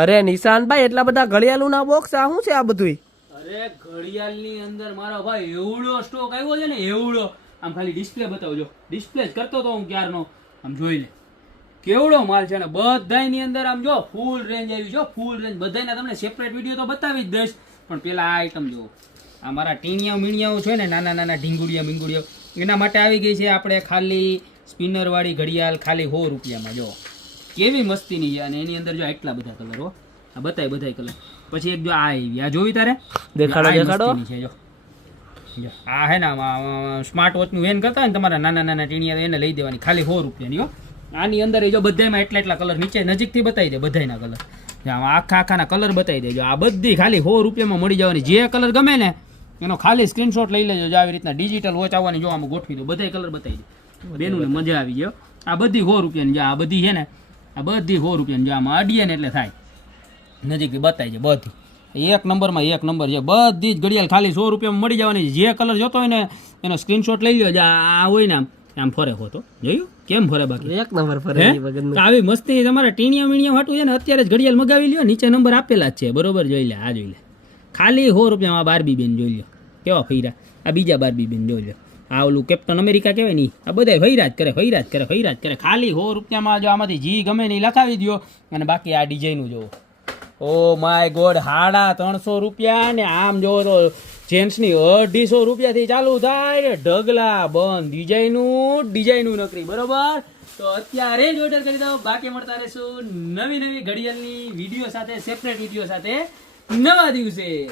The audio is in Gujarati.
અરે નિશાંતભાઈ એટલા બધા ઘડિયાળું ના બોક્સ આ શું છે આ બધું? અરે ઘડિયાળની અંદર મારો ભાઈ એવડો સ્ટોક આવ્યો છે ને, એવડો. આમ ખાલી ડિસ્પ્લે બતાવજો, ડિસ્પ્લે જ કરતો તો હું ક્યારનો. આમ જોઈ લે કેવડો માલ છે ને બધાની અંદર. આમ જો ફૂલ રેન્જ આવી, જો ફૂલ રેન્જ. બધાના તમને સેપરેટ વિડીયો તો બતાવી જ દઈશ, પણ પેલા આ આઈટમ જુઓ. આ મારા ટીણિયા મીણિયાઓ છે ને, નાના નાના ઢીંગુડિયા મીંગુડિયા, એના માટે આવી ગઈ છે આપણે ખાલી સ્પિનર વાળી ઘડિયાળ, ખાલી 100 રૂપિયામાં. જો કેવી મસ્તીની છે. અને એની અંદર જો એટલા બધા કલર હો, આ બધાય કલર. પછી એક જો આ આવી, આ જોઈ તારે? દેખાડો છે. જો આ હે ને સ્માર્ટ વોચનું વેન કરતા હોય ને તમારા નાના નાના ટીણિયા, એને લઈ દેવાની, ખાલી 100 રૂપિયાની હો. આની અંદર જો બધામાં એટલા કલર, નીચે નજીકથી બતાવી દે બધાના કલર. આખાના કલર બતાવી દેજો. આ બધી ખાલી 100 રૂપિયામાં મળી જવાની. જે કલર ગમે ને એનો ખાલી સ્ક્રીનશોટ લઈ લેજો. આવી રીતના ડિજિટલ વોચ આવવાની, જો આમાં ગોઠવી દો, બધાય કલર બતાવી દે. બેનું મજા આવી ગયો. આ બધી 100 રૂપિયાની. આ બધી છે ને, આ બધી 100 રૂપિયાની. જો આમાં અડીએ ને એટલે થાય, નજીકથી બતાવી દે. બધી એક નંબરમાં એક નંબર છે. બધી જ ઘડિયાળ ખાલી 100 રૂપિયામાં મળી જવાની. જે કલર જોતો હોય ને એનો સ્ક્રીનશોટ લઈ લ્યો. આ હોય ને આમ ફરે હોતો, જોયું કેમ ફરે? બાકી એક નંબર ફરે. આવી મસ્તી તમારે ટીણિયા મીણિયા વાટું છે ને, અત્યારે જ ઘડિયાળ મગાવી લ્યો. નીચે નંબર આપેલા જ છે, બરોબર? જોઈ લે, આ જોઈ લે, ખાલી 100 રૂપિયામાં. આ બારબી બેન જોઈ લો કેવા ફૈરા. આ બીજા બારબી બેન જોઈ લો. આ ઓલું કેપ્ટન અમેરિકા કહેવાય ને, આ બધા ફૈરા જ કરે. ખાલી 100 રૂપિયામાં જો આમાંથી જી ગમે ને લખાવી દો. અને બાકી આ ડિઝાઇનનું જોવો. ઓ માય ગોડ, 350 રૂપિયા. ને આમ જોવો તો જેન્ટ્સની 250 રૂપિયાથી ચાલુ થાય. ઢગલા બંધ, ડિઝાઇનનું નકરી, બરોબર? તો અત્યારે જ ઓર્ડર કરી દો. બાકી મળતા રહેશું નવી ઘડિયાળની વિડીયો સાથે, સેપરેટ વિડીયો સાથે નવા દિવસે.